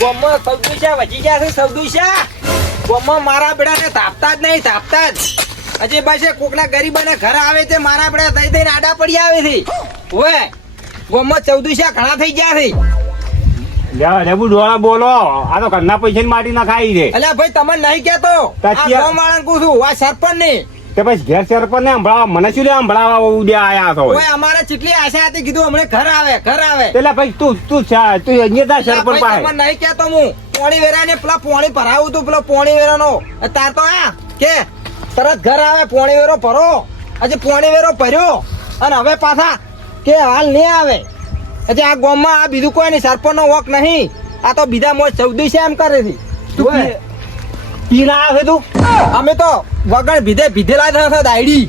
ગોમમાં સૌદુશા વધી ગયા છે. સૌદુશા ગોમમાં મારા બેડાને તાપતા જ નહીં, તાપતા જ. હજી પાસે કોકના ગરીબોને ઘર આવે છે, મારા બેડા થઈ થઈને આડા પડી આવે છે. ઓય ગોમમાં સૌદુશા ઘણા થઈ ગયા છે. લેબુ ડોળા બોલો, આ તો ઘરના પૈસા માટી ના ખાઈ છે. અલ્યા ભાઈ તમને નહીં કેતો, આ ગોમ વાળાને કહું છું, આ સરપંચ ને. તે પછી ઘેર સરપંચ ને સંભળાવા, મને શું લે સંભળાવા ઉડ્યા આયા છો? ઓય અમારે કેટલી આશા હતી, કીધું હમણાં ઘર આવે, ઘર આવે. એટલે ભાઈ તું અહીંયા સરપંચ પાસે તમને નહીં કેતો હું. પોણી વેરા ને પેલા પોણી ભરાવું તું, પેલો પોણી વેરા નો તાર તો આ કે તરત ઘર આવે, પોણી વેરો ભરો. હજી પોણી વેરો ભર્યો અને હવે પાછા કે હાલ નહીં આવે. હજી આ ગામમાં આ બીજું કોઈ નહીં, સરપંચ નો વોક નહીં. આ તો બીજા મોજ ચૌદી છે એમ કરે છે. પીના આવે તું? અમે તો વગર ભીધેલા થયા દાયડી.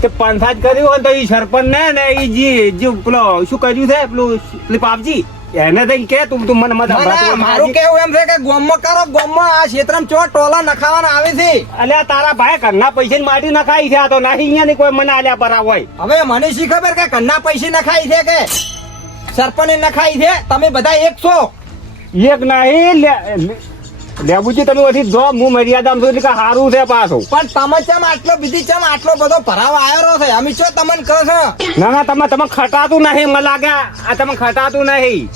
તે પંચાયત કર્યું હોય તો ઈ સરપંચ ને ઈ જે પેલો શું કર્યું છે પેલું પાપજી એને તઈ કે તું મને મારું કેવું એમ છે કે ગામમાં કરો, ગામમાં આ ક્ષેત્રમાં ચો ટોલા નખાવાના આવે છે. અલ્યા તારા ભાઈ ઘરના પૈસા માટી નખાઈ છે, આ તો નહીં અહીંયા ની કોઈ મને આલ્યા પર હોય. હવે મને શી ખબર કે ઘરના પૈસા નખાઈ છે કે સરપંચ નખાઈ છે? તમે બધા એક છો. એક નહીં લેબુજી તમે ઓછી જો હું મર્યાદામાં છું એટલે કે સારું છે પાછું. પણ તમે ચમ આટલો બીજી ચમ આટલો બધો ભરાવ આવ્યો છે? અમે છો તમને કહો છો? ના તમે ખટાતું નહીં, મને લાગે આ તમે ખટાતું નહીં.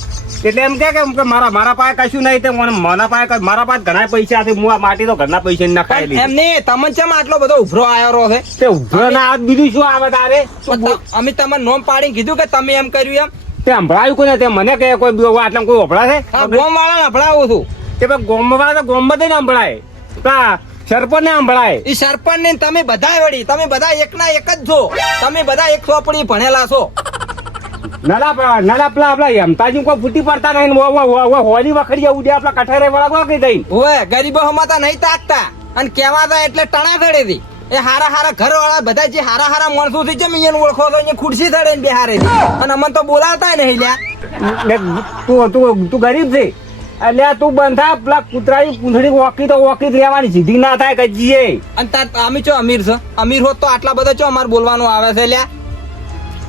એટલે એમ કે મારા પાસે કશું નહીં, તે મારા પાસે ઘણા પૈસા છે, હું આ માટી તો ઘરના પૈસા નખાઈ લીધી. એમ નહીં, તમે ચમ આટલો બધો ઉભરો આવ્યો છે? તે ઉભરો ના બીજું શું આવે તારે? અમે તમને નોમ પાડીને કીધું કે તમે એમ કર્યું એમ. તે સંભળાયું કોને? તે મને કે કોઈ આટલા કોઈ વપડા છે? ગોમ વાળા સંભળાવું છું. તે ગોમમાં બધી સંભળાય, સરપંચ ને સંભળાય. એ સરપંચ ને તમે બધા વળી, તમે બધા એક ના એક જ છો. તમે બધા એક ચોપડી ભણેલા છો. નલા પેલા હેમતાજી કોઈ ફૂટી પડતા નહીં, હોલી વખડી ઉડ્યા આપડા કઠેરે વાળા કઈ દઈ. ઓય ગરીબો હમાતા નહીં તાકતા અને કેવાતા એટલે ટણા થડે થી. એ હારા ઘર વાળા બધા જે હારા માણસો થી જમી ઓળખો તો અહીંયા ખુરશી થડે ને બિહારે અને અમને તો બોલાવતા નહીં લ્યા. તું ગરીબ છે એટલે તું બંધા પેલા કૂતરાની પૂંછડી વોકી તો વોકી જ રહેવાની, સીધી ના થાય કજીએ. અને અમે છો અમીર છો, અમીર હોત તો આટલા બધા છો અમારે બોલવાનું આવે છે લ્યા.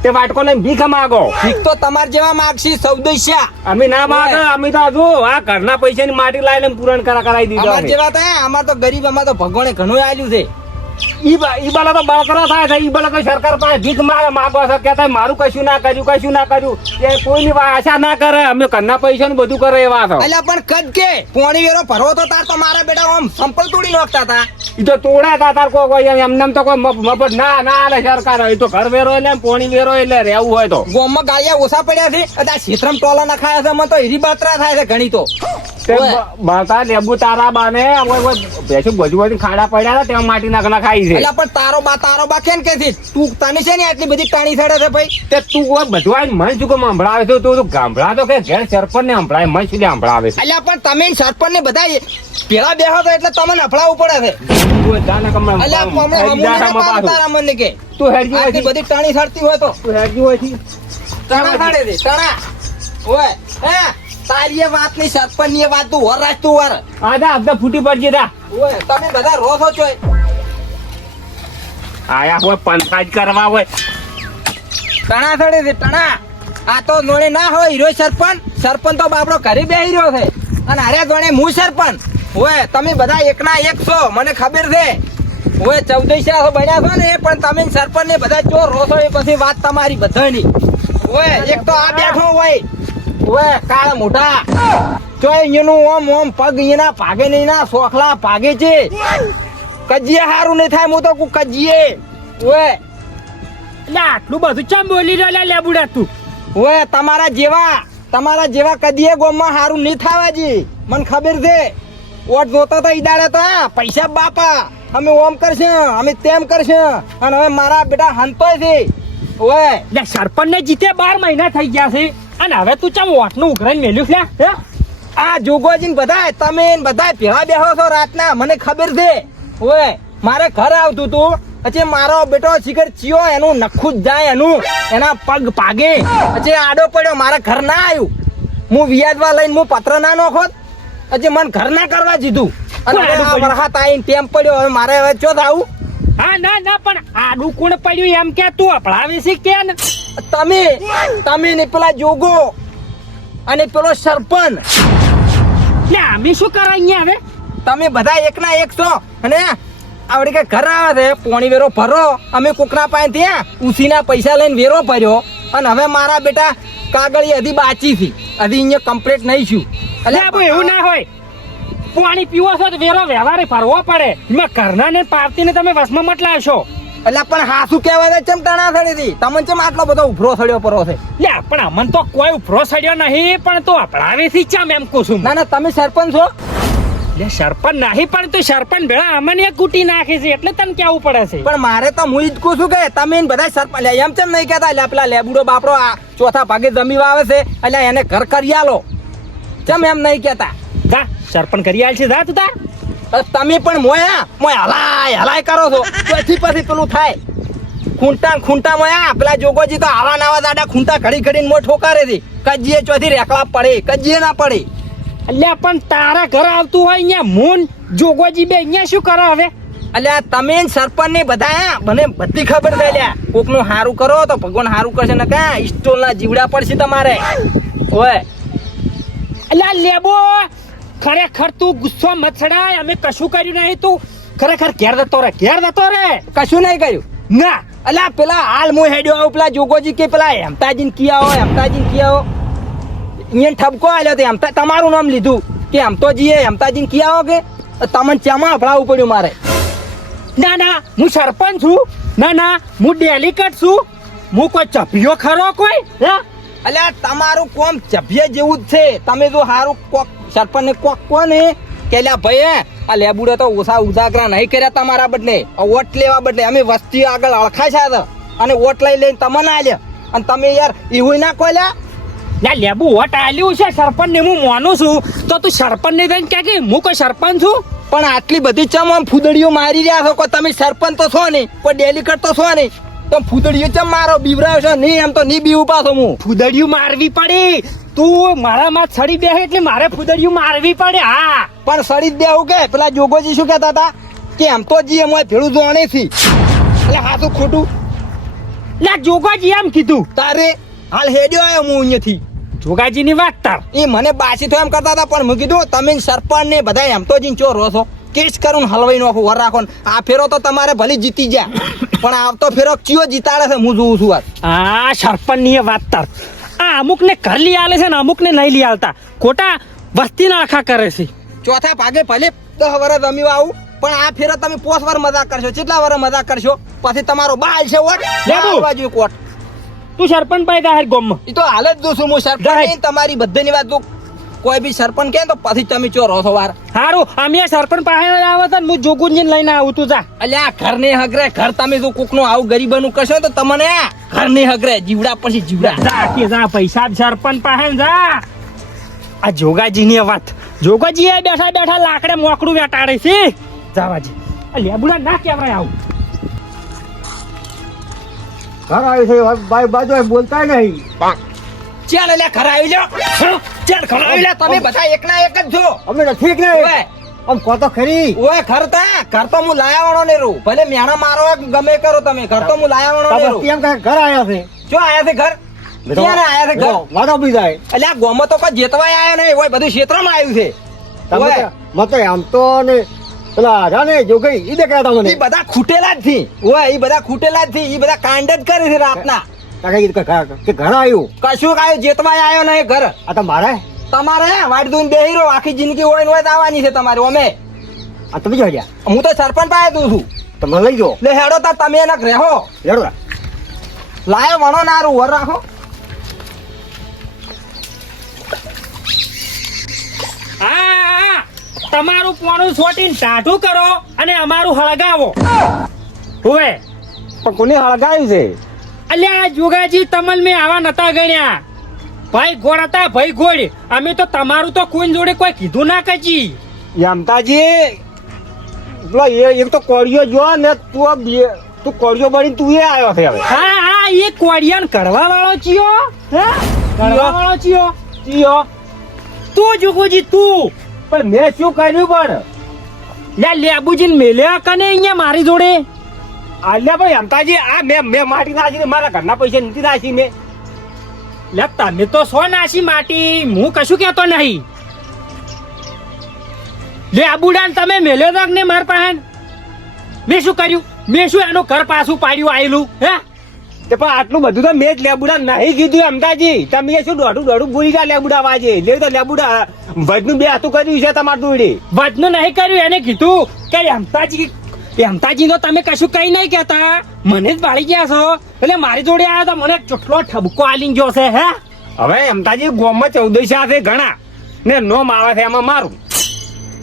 તે વાટકો લઈને ભીખ માગો. ભીખ તો તમાર જેવા માગશી સૌદૈશ્યા. અમે ના માગે, અમે તો જો આ ઘરના પૈસા ની માટી લાવીને પૂરણ કરાવી દીધો. અમાર જેવા થાય, અમાર તો ગરીબ, અમાર તો ભગવાને ઘણું આલ્યું છે. ઈ બાલા તો બળતરા થાય છે, ઈ બાલા તો સરકાર પાસે ભીખ માગો છે કે મારું કશું ના કર્યું એ કોઈની આશા ના કરે. અમે ઘરના પૈસા નું બધું કરે એવા છો. અલ્યા પણ કદ કે પોણી વેરો ભરવો તો તાર તો મારા બેટા આમ સંપલ તોડી નાખતા હતા. ઈ તો તોડાતા તાર કોઈ એમને તો કોઈ મફત ના આલે સરકાર. એ તો ઘર વેરો એટલે પોણી વેરો એટલે રહેવું હોય તો. ગોમમાં ગાયા ઓછા પડ્યા છે, આ ક્ષેત્રમાં ટોલા નખાયા છે, મને તો હીરી બળતરા થાય છે ઘણી તો. બતા લેબુ તારા બાને ભેંસું બધું ખાડા પડ્યા હતા તેમાં માટી નાખના ખાઈ છે. એટલે પણ તારો બા કેમ કે તું તને છે ને આટલી બધી ટાણી થડે છે ભાઈ? તે તું બધું આવીને મને શું કે સંભળાવે છે? તું ગામડા કે ઘેર સરપંચ ને સંભળાય, મને શું સંભળાવે છે? એટલે પણ તમે સરપંચ ને બધા પેલા બેહો તો એટલે તમને અફડાવવું પડે છે. તું હેરજી હોય બધી ટાણી થડતી હોય તો તું હેરજી હોય ટણા થડે છે ટણા. ઓય હે તારી વાત નહીં, સરપંચ ની વાત તું વર રાખ, તું વર આધા ફૂટી પડજે દા. ઓય તમે બધા રો છો છો આયા હોય પંચાયત કરવા હોય ટણા થડે છે ટણા. આ તો જોડે ના હોય હીરો સરપંચ તો બાપડો ઘરે બેહી રહ્યો છે અને હારે જોડે હું સરપંચ. ઓય તમે બધા એક ના એક છો, મને ખબર છે. ઓય 14 બન્યા છો ને પણ તમે સરપંચ ને બધા ચોર રો છો એ પછી વાત તમારી બધાની. ઓય એક તો આ બેઠો હોય, ઓય કાળા મોઢા ચોય અહીંયાનું ઓમ પગ અહીંયાના ભાગે નહીં, ના સોખલા ભાગે છે. કજીએ હારું નહીં થાય, હું તો કજીએ. ઓય એટલે આટલું બધું ચમ બોલી રહ્યો લેબુડા તું? ઓય તમારા જેવા કદીએ ગોમમાં હારું નહીં થવા જી, મને ખબર છે. ઓટ જોતો તો ઈદાડે તો પૈસા બાપા અમે ઓમ કરશે, અમે તેમ કરશે અને હવે મારા બેટા હંતોય છે. ઓય સરપંચ ને જીતે 12 મહિના થઈ ગયા છે અને હવે તું ચમ ઓટનું ઉઘરાઈને મેલ્યું છે? આ જોગોજી ને બધા તમે બધા ભેળા બેહો છો રાતના, મને ખબર છે. ઓય મારે ઘર આવતું તું, પછી મારો બેટો શિખર ચિયો એનું નખું જ જાય, એના પગ ભાગે, પછી આડો પડ્યો, મારા ઘર ના આવ્યું. હું વ્યાજવા લઈને હું પત્ર ના નોખોત, પછી મને ઘર ના કરવા દીધું અને વરસાદ આવીને તેમ પડ્યો. હવે મારે હવે ચો આવું? હા ના પણ આડું કોણ પડ્યું એમ કે તું અપડાવે છે કે ને? તમે ને પેલા જોગો અને પેલો સરપંચ લે અમે શું કરા અહીંયા હવે? તમે બધા એકના એક છો અને આવડે કે ઘર આવે છે પોણી વેરો ભરો અમે કોકના પાસે ત્યાં ઉસીના પૈસા લઈને વેરો ભર્યો અને હવે મારા બેટા કાગળી હજી બાચી થી હજી અહીંયા કમ્પ્લીટ નહીં છું લે આબુ એવું ના હોય. પાણી પીવો છો તો વેરો વ્યવહારે ભરવો પડે. એમાં ઘરના ને પાવતીને તમે વસમાં મત લાવશો. એટલે પણ હાસુ કહેવાય છે ચમ ટણા થડી હતી તમને ચમ આટલો બધો ઉભરો થડ્યો પરો છે. લે પણ અમન તો કોઈ ઉભરો સડ્યો નહીં પણ તો અપડાવે થી ચમ એમ કહું છું. ના ના તમે સરપંચ છો. લે સરપંચ નહીં પણ તું સરપંચ ભેળા અમને એક કુટી નાખે છે એટલે તને કેવું પડે છે. પણ મારે તો હું જ કહું છું કે તમે ઈને બધા સરપંચ લે એમ ચમ નહીં કહેતા એટલે પેલા લેબુડો બાપડો આ ચોથા ભાગે જમી વાવે છે એટલે એને ઘર કરી આલો ચમ એમ નહીં કહેતા. જા સરપંચ કરી આલ છે જા તું તાર. તમે પણ મોય હલાય કરો છો પછી પેલું થાય ખૂંટા મોયા પેલા જોગોજી તો આવા નાવા દાડા ખૂંટા ઘડી ઘડીને મો ઠોકારે છે કજીએ ચોથી રેકડા પડે કજીએ ના પડે. અલ્યા પણ તારા ઘર આવતું હોય અહીંયા મૂન જોગોજી બે અહીંયા શું કરો હવે? અલ્યા તમે સરપંચ ને બધા મને બધી ખબર છે લ્યા કોક નું હારું કરો તો ભગવાન હારું કરશે ને કા સ્ટોલ ના જીવડા પડશે તમારે. ઓય અલ્યા લેબો ખરેખર તું ગુસ્સો મત ચડાય. અમે કશું કર્યું નહીં. તું ખરેખર ઘેર જતો રે કશું નહીં કર્યું ના. અલ્યા પેલા હાલ હું હેડ્યો આવું પેલા જોગોજી કે પેલા હેમતાજીને કિયાઓ અહીંયા ઠપકો આલ્યો તો હેમતા તમારું નામ લીધું કે હેમતાજીને કિયાઓ કે તમને ચામાં અભડાવવું પડ્યું મારે. ના ના હું સરપંચ છું. ના ના હું ડેલિકેટ છું. હું કોઈ ચપિયો ખરો કોઈ હે? અલ્યા તમારું કોમ ચભ્ય જેવું જ છે. તમે જો હારું કોક સરપંચ ને કોક કોને કે લ્યા ભાઈ આ લેબુડે તો ઓછા ઉજાગરા નહીં કર્યા તમારા બદલે વોટ લેવા બદલે અમે વસ્તી આગળ અળખાય છે અને વોટ લઈ લઈને તમને આલ્યા અને તમે યાર એવું ના કોલ્યા. યા લેબુ વોટ આલ્યું છે સરપંચ ને હું માનું છું તો તું સરપંચ ને કઈ કે હું કોઈ સરપંચ છું? પણ આટલી બધી ચમ આમ ફૂદડીઓ મારી રહ્યા છો કોઈ તમે સરપંચ તો છો નહીં કોઈ ડેલિકેટ તો છો નહીં તો ફૂદડીઓ ચમ મારો બીવરાયો છો નહીં એમ તો નહીં બીવું પાછો હું. ફૂદડિયું મારવી પડી. તું મારા માં સડી બે એટલે મારે ફૂદડિયું મારવી પડે. હા પણ સડી જ દેવું કે પેલા જોગોજી શું કહેતા હતા કે એમ તો જી એમ ભેળું જોવાની થી એટલે હાથું ખોટું લા જોગાજી એમ કીધું. તારે હાલ હેડ્યો આવ્યો હું અહીંયાથી જોગાજી ની વાત તાર. એ મને બાસી તો એમ કરતા હતા પણ મેં કીધું તમે સરપંચ ને બધા એમ તો જીન ચોર છો કેસ કરું હલવાઈ નાખો વર રાખો આ ફેરો તો તમારે ભલે જીતી ગયા પણ આવતો ફેરો કયો જીતાડે છે હું જોઉં છું વાત. આ સરપંચ ની વાત તાર. આ અમુક ને ઘર લઈ આલે છે ને અમુક ને નહીં લઈ આલતા. ખોટા વસ્તી ના આખા કરે છે. ચોથા ભાગે ભલે 10 વર્ષ રમ્યું આવું પણ આ ફેરો તમે 5 વાર મજાક કરશો કેટલા વાર મજાક કરશો પછી તમારો બાલ છે વોટ કોટ. તું સરપંચ પાઈ દા ગોમ એ તો હાલ જ જોશું હું સરપંચ તમારી બધાની વાત જો કોઈ બી સરપંચ કે તો પછી તમે ચોરો છો વાર. હારું અમે સરપંચ પાસે આવે તો હું જોગુંજી લઈને આવું તું જા. અલ્યા ઘર ને હગરે ઘર તમે જો કોક નું આવું ગરીબાનું કરશો તો તમને ઘર ને હગરે જીવડા પછી જીવડા. જા કે જા પૈસા સરપંચ પાસે જા. આ જોગાજી ની વાત. જોગાજી એ બેઠા બેઠા લાકડે મોકડું વેટાડે છે. જાવાજી આ લેબુડા ના કેવરાય આવું. ઘર આવી છે ભાઈ બાજુ બોલતા નહીં. ચાલ એટલે ઘર આવી જાઓ ચાલ ઘર આવી લે તમે બધા એકના એક જ છો. અમે નથી કે ઓય આમ કહો તો ખરી. ઓય ઘર તો હું લાયા વાળો ને રહું ભલે મેણા મારો ગમે કરો તમે ઘર તો હું લાયા વાળો ને રહું. એમ કે ઘર આવ્યા છે. જો આયા છે ઘર ક્યાં આયા છે ઘર વાતો બી જાય એટલે આ ગોમાં તો કોઈ જેતવાય આયા નહીં હોય બધું ક્ષેત્રમાં આવ્યું છે. ઓય મતો આમ તો ને પેલા રાને જો ગઈ ઈ દેખાતા મને. ઈ બધા ખૂટેલા જ થી ઓય ઈ બધા ખૂટેલા જ થી ઈ બધા કાંડ જ કરે છે રાતના. કે ઘર આવ્યું કશું કાયો જેતવાય આવ્યો નહીં ઘર. આ તો મારે તમારે વાટ દૂન બેહી રહો આખી જિંદગી હોય ને હોય આવવાની છે તમારી. અમે આ તમે જો ગયા હું તો સરપંચ પાસે દઉં છું તમે લઈ જાઓ. લે હેડો તાર તમે એના રહેવો હેડો લાયો વણો નારું વર રાખો. હા તમારું પોણું છોટીને ટાઢું કરો અને અમારું હળગાવો. હોવે પણ કોને હળગાવ્યું છે? અલ્યા જોગાજી તમલ મેં આવા નતા ગણ્યા. ભાઈ ગોળ હતા ભાઈ ગોળ. અમે તો તમારું તો કોઈ જોડે કોઈ કીધું ના કચી. યમતાજી પેલો એક તો કોળિયો જો ને તું કોળિયો બની તું એ આવ્યો છે હવે. હા હા એ કોડિયાન કડવા વાળો ચિયો. હા કડવા વાળો ચિયો ચિયો તું જોગોજી તું. પણ મેં શું કર્યું પણ યા લેબુજી મેલ્યા કને અહીંયા મારી જોડે. આલ્યા ભાઈ યમતાજી આ મેં માટી નાખી મારા ઘરના પૈસા નથી નાખી મેં. લે તમે તો સો નાસી માટી હું કશું કહેતો નહીં. લેબુડાન તમે મેલ્યો તો કે નહીં માર પાસે? મેં શું કર્યું? મેં શું એનું ઘર પાછું પાડ્યું આયેલું હે? તે પણ આટલું બધું તો મેં જ લેબુડા નહીં કીધું અમદાજી. તમે શું દોઢું ભૂલી ગયા લેબુડા વાજે? લે તો લેબુડા ભજનું બે હાથું કર્યું છે તમારું જોડે. વચનું નહીં કર્યું, એને કીધું કે હેમતાજી તો તમે કશું કઈ નહીં કહેતા, મને જ બાળી ગયા છો. એટલે મારી જોડે આવ્યા તો મને ચોટલો ઠબકો આલી ગયો છે હે. હવે અમદાજી ગોમમાં 14 છે ઘણા ને નોમ આવે છે એમાં મારું.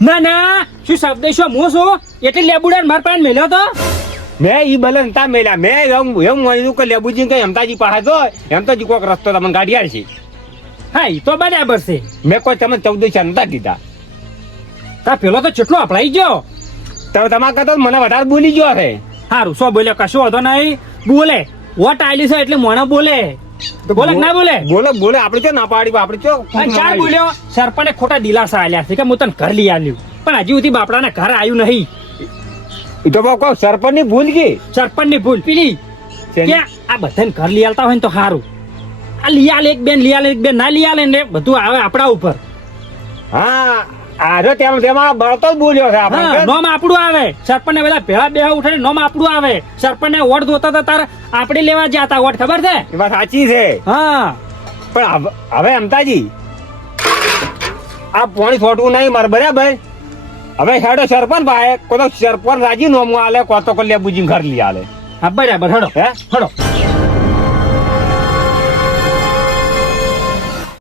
ના ના, શું શબ્દ શું હું છું એટલે લેબુડાન માર પાસે મેલ્યો તો? મેં ઈ બલન તા મેલ્યા. મેં એમ માન્યું કે લેબુજી કઈ અમદાજી પાસે જો એમતાજી કોઈક રસ્તો તમને ગાડી આલશે. હા ઈ તો બરાબર છે. મેં કોઈ તમને 14 નતા કીધા. તા પેલો તો ચેટલો અપડાઈ ગયો. તો તમારા કરતા મને વધારે બોલી ગયો છે. સારું સો બોલ્યો, કશું હતો નહીં. બોલે વોટ આલી છે એટલે મોણા બોલે. બોલે કે ના બોલે? બોલે આપણે ચો ના પાડી આપણે ચો અને ચાર બોલ્યો. સરપંચે ખોટા દિલાસા આલ્યા છે કે હું તને ઘર લઈ આલ્યું, પણ હજી સુધી બાપડાના ઘર આવ્યું નહીં. ઈ તો કોઈ સરપંચ ની ભૂલ ગઈ. સરપંચ ની ભૂલ પેલી કે આ બધાને ઘર લઈ આલતા હોય ને તો સારું. આ લઈ આલે એક બેન, લઈ આલે એક બેન, ના લઈ આલે ને બધું આવે આપણા ઉપર. હા આજો તેમાં બળતો જ બોલ્યો છે હા, આપણે. નોમ આપણું આવે. સરપંચ ને બધા ભેળા બે ઉઠાડી નોમ આપણું આવે. સરપંચ ને વોટ જોતા હતા તારે આપણે લેવા જતા વોટ, ખબર છે? એ વાત સાચી છે. હા પણ હવે અમતાજી આ પોણી છોટવું નહીં મારે બરાબર. હવે હેડો સરપંચ ભાઈ કોઈ સરપંચ રાજી નોમું આલે કો તો લેબુજી ઘર લઈ આલે. હા બરાબર. હડો હે હડો.